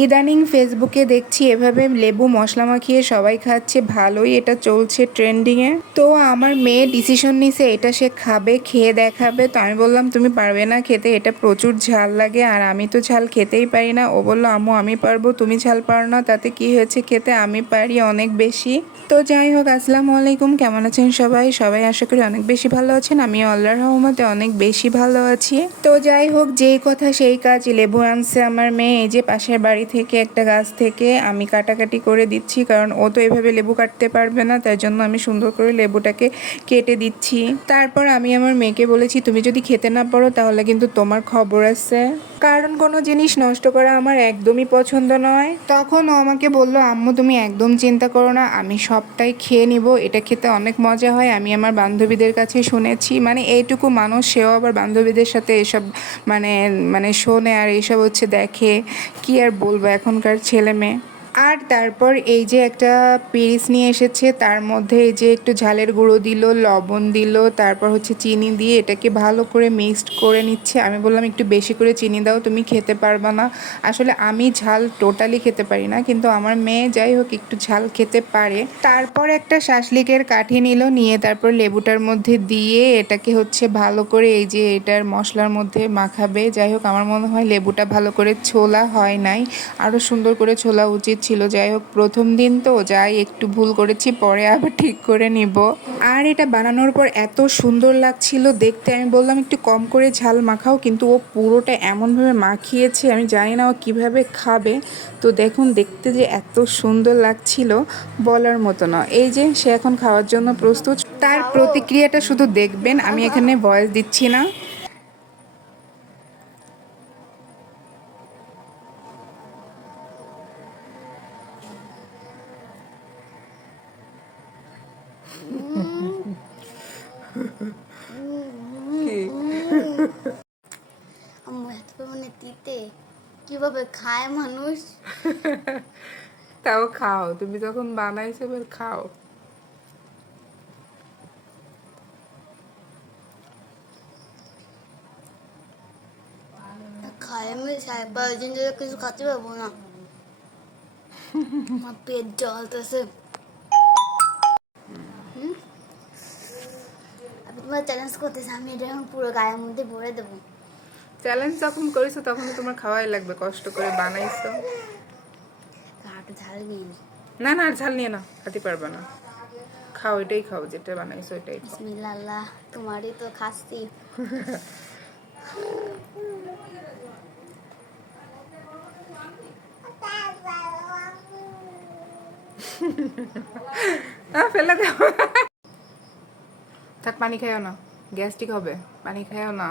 ইদানিং ফেসবুকে দেখছি এভাবে লেবু মশলা মাখিয়ে সবাই খাচ্ছে, ভালোই এটা চলছে ট্রেন্ডিংয়ে। তো আমার মেয়ে ডিসিশন নিছে, এটা সে খাবে, খেয়ে দেখাবে। তো আমি বললাম, তুমি পারবে না খেতে, এটা প্রচুর ঝাল লাগে আর আমি তো ঝাল খেতেই পারি না। ও বলল, আম্মু, আমি পারব, তুমি ঝাল পারো না, তাতে কি হয়েছে খেতে? আমি পারি অনেক বেশি। তো যাই হোক, আসসালামু আলাইকুম, কেমন আছেন সবাই? সবাই আশা করি অনেক বেশি ভালো আছেন আমি আল্লাহর রহমতে অনেক বেশি ভালো আছি। তো যাই হোক, যেই কথা সেই কাজ, লেবু আনছে আমার মেয়ে, এই যে পাশের বাড়ি থেকে একটা গাছ থেকে আমি কাটাকাটি করে দিচ্ছি, কারণ ও তো এভাবে লেবু কাটতে পারবে না তাই জন্য আমি সুন্দর করে লেবুটাকে কেটে দিচ্ছি। তারপর আমি আমার মেয়েকে বলেছি, তুমি যদি খেতে না পারো তাহলে কিন্তু তোমার খবর আছে। কারণ কোনো জিনিস নষ্ট করা আমার একদমই পছন্দ নয়। তখন ও আমাকে বলল, আম্মু, তুমি একদম চিন্তা করো না, আমি সবটাই খেয়ে নিব। এটা খেতে অনেক মজা হয়, আমি আমার বান্ধবীদের কাছে শুনেছি। মানে এইটুকু মানুষ, সেও আবার বান্ধবীদের সাথে এসব মানে মানে শোনে আর এইসব হচ্ছে দেখে। কি আর বলব এখনকার ছেলে মেয়ে? আর তারপর এই যে একটা পিরিচ নিয়ে এসেছে, তার মধ্যে এই যে একটু ঝালের গুঁড়ো দিল, লবণ দিল, তারপর হচ্ছে চিনি দিয়ে এটাকে ভালো করে মিক্সড করে নিচ্ছে। আমি বললাম, একটু বেশি করে চিনি দাও, তুমি খেতে পারবে না। আসলে আমি ঝাল টোটালি খেতে পারি না, কিন্তু আমার মেয়ে যাই হোক একটু ঝাল খেতে পারে। তারপর একটা শাসলিকের কাঠি নিল, নিয়ে তারপর লেবুটার মধ্যে দিয়ে এটাকে হচ্ছে ভালো করে এই যে এটার মশলার মধ্যে মাখাবে। যাই হোক, আমার মনে হয় লেবুটা ভালো করে ছোলা হয় নাই। আরও সুন্দর করে ছোলা উচিত ছিল যাই হোক প্রথম দিন তো যাই একটু ভুল করেছি পরে আবার ঠিক করে নিব। আর এটা বানানোর পর এত সুন্দর লাগছিল দেখতে আমি বললাম একটু কম করে ঝাল মাখাও কিন্তু ও পুরোটা এমনভাবে মাখিয়েছে আমি জানি না ও কীভাবে খাবে। তো দেখুন দেখতে যে এত সুন্দর লাগছিল বলার মতো না। এই যে সে এখন খাওয়ার জন্য প্রস্তুত। তার প্রতিক্রিয়াটা শুধু দেখবেন আমি এখানে ভয়েস দিচ্ছি না। তিতে কীভাবে খায় মানুষ? তাও খাও তুমি যখন বানাইছো এবার খাও। খায় আমি সাহেব কিছু খাতে পারব না। আমার পেট জ্বলতেছে। তোমার চ্যালেঞ্জ করতেছি আমি এটা এখন পুরো গায়ের মধ্যে ভরে দেবো। চ্যালেঞ্জ যখন করেছ তখন তোমার খাওয়াই লাগবে কষ্ট করে বানাইছো। হাঁটু ঝাল নিয়ে না। না আর ঝাল নিয়ে না খাতে পারবে না। খাও এটাই খাও যেটা বানাইছো এটাই বিসমিল্লাহ তোমারই তো খাচ্ছি ফেলে দাও। থাক পানি খাইও না। গ্যাস্ট্রিক হবে। পানি খাইও না।